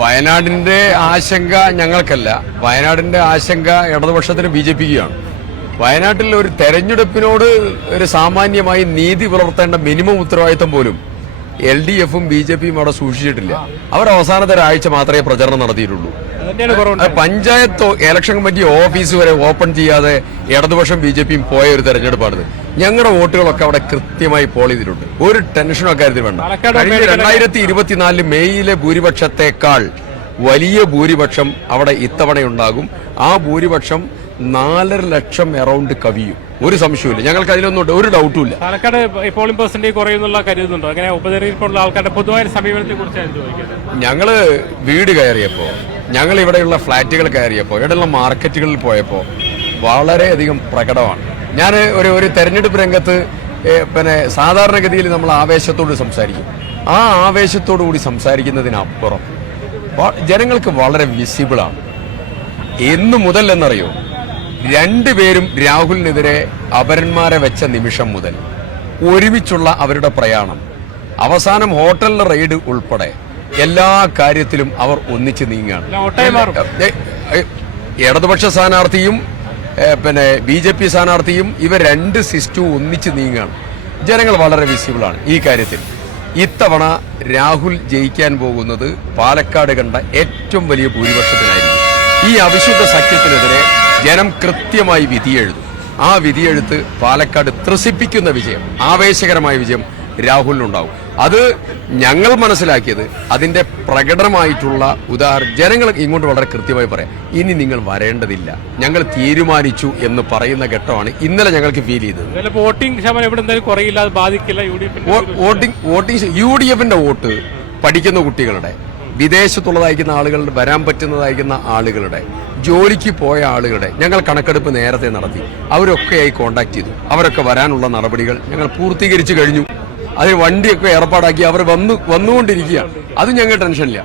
വയനാടിന്റെ ആശങ്ക ഞങ്ങൾക്കല്ല, വയനാടിന്റെ ആശങ്ക ഇടതുപക്ഷത്തിന് BJPക്കാണ്. വയനാട്ടിൽ ഒരു തെരഞ്ഞെടുപ്പിനോട് ഒരു സാമാന്യമായി നീതി പുലർത്തേണ്ട മിനിമം ഉത്തരവാദിത്തം പോലും LDFും BJPയും അവിടെ സൂക്ഷിച്ചിട്ടില്ല. അവർ അവസാനത്തെ ഒരാഴ്ച മാത്രമേ പ്രചരണം നടത്തിയിട്ടുള്ളൂ. പഞ്ചായത്ത് ഇലക്ഷൻ കമ്മിറ്റി ഓഫീസ് വരെ ഓപ്പൺ ചെയ്യാതെ ഇടതുപക്ഷം BJPയും പോയ ഒരു തെരഞ്ഞെടുപ്പാണിത്. ഞങ്ങളുടെ വോട്ടുകളൊക്കെ അവിടെ കൃത്യമായി പോൾ ചെയ്തിട്ടുണ്ട്. ഒരു ടെൻഷനും അക്കാര്യത്തിൽ വേണ്ട. കഴിഞ്ഞ 2024 മെയ്യിലെ ഭൂരിപക്ഷത്തെക്കാൾ വലിയ ഭൂരിപക്ഷം അവിടെ ഇത്തവണയുണ്ടാകും. ആ ഭൂരിപക്ഷം 4.5 ലക്ഷം അറൌണ്ട് കവിയും. ഒരു സംശയമില്ല, ഞങ്ങൾക്ക് അതിലൊന്നും ഒരു ഡൗട്ടും ഇല്ല. പാലക്കാട് പോളിംഗ് പെർസെന്റേജ് കുറയുന്നുള്ള കരുതുന്നുണ്ടോ? അങ്ങനെ ഉപതെരഞ്ഞെടുപ്പുള്ള ആൾക്കാരുടെ പൊതുവായ സമീപനത്തെ കുറിച്ച് ഞങ്ങള് വീട് കയറിയപ്പോ, ഞങ്ങൾ ഇവിടെയുള്ള ഫ്ളാറ്റുകൾ കയറിയപ്പോ, ഇവിടെയുള്ള മാർക്കറ്റുകളിൽ പോയപ്പോ വളരെയധികം പ്രകടമാണ്. ഞാൻ ഒരു തെരഞ്ഞെടുപ്പ് രംഗത്ത് പിന്നെ സാധാരണഗതിയിൽ നമ്മൾ ആവേശത്തോട് സംസാരിക്കും. ആ ആവേശത്തോടു കൂടി സംസാരിക്കുന്നതിനപ്പുറം ജനങ്ങൾക്ക് വളരെ വിസിബിളാണ്. എന്നു മുതൽ എന്നറിയോ, രണ്ടുപേരും രാഹുലിനെതിരെ അപരന്മാരെ വെച്ച നിമിഷം മുതൽ ഒരുമിച്ചുള്ള അവരുടെ പ്രയാണം, അവസാനം ഹോട്ടലിലെ റെയ്ഡ് ഉൾപ്പെടെ എല്ലാ കാര്യത്തിലും അവർ ഒന്നിച്ച് നീങ്ങുകയാണ്. ഇടതുപക്ഷ സ്ഥാനാർത്ഥിയും പിന്നെ BJP സ്ഥാനാർത്ഥിയും ഇവർ രണ്ട് സിസ്റ്റവും ഒന്നിച്ച് നീങ്ങുകയാണ്. ജനങ്ങൾ വളരെ വിസിബിളാണ് ഈ കാര്യത്തിൽ. ഇത്തവണ രാഹുൽ ജയിക്കാൻ പോകുന്നത് പാലക്കാട് കണ്ട ഏറ്റവും വലിയ ഭൂരിപക്ഷത്തിനായിരിക്കും. ഈ അവിശുദ്ധ സഖ്യത്തിനെതിരെ ജനം കൃത്യമായി വിധിയെഴുതും. ആ വിധിയെഴുത്ത് പാലക്കാട് ത്രസിപ്പിക്കുന്ന വിജയം, ആവേശകരമായ വിജയം രാഹുലിനുണ്ടാവും. അത് ഞങ്ങൾ മനസ്സിലാക്കിയത് അതിന്റെ പ്രകടനമായിട്ടുള്ള ഉദാഹരണം ജനങ്ങൾ ഇങ്ങോട്ട് വളരെ കൃത്യമായി പറയാം. ഇനി നിങ്ങൾ വരേണ്ടതില്ല, ഞങ്ങൾ തീരുമാനിച്ചു എന്ന് പറയുന്ന ഘട്ടമാണ് ഇന്നലെ ഞങ്ങൾക്ക് ഫീൽ ചെയ്തത്. വോട്ടിംഗ് UDFന്റെ വോട്ട് പഠിക്കുന്ന കുട്ടികളുടെ, വിദേശത്തുള്ളതായിരിക്കുന്ന ആളുകളുടെ, വരാൻ പറ്റുന്നതായിരിക്കുന്ന ആളുകളുടെ, ജോലിക്ക് പോയ ആളുകളുടെ ഞങ്ങൾ കണക്കെടുപ്പ് നേരത്തെ നടത്തി. അവരൊക്കെയായി കോണ്ടാക്ട് ചെയ്തു. അവരൊക്കെ വരാനുള്ള നടപടികൾ ഞങ്ങൾ പൂർത്തീകരിച്ചു കഴിഞ്ഞു. അതിന് വണ്ടിയൊക്കെ ഏർപ്പാടാക്കി അവർ വന്നുകൊണ്ടിരിക്കുകയാണ്. അത് ഞങ്ങൾ ടെൻഷനില്ല.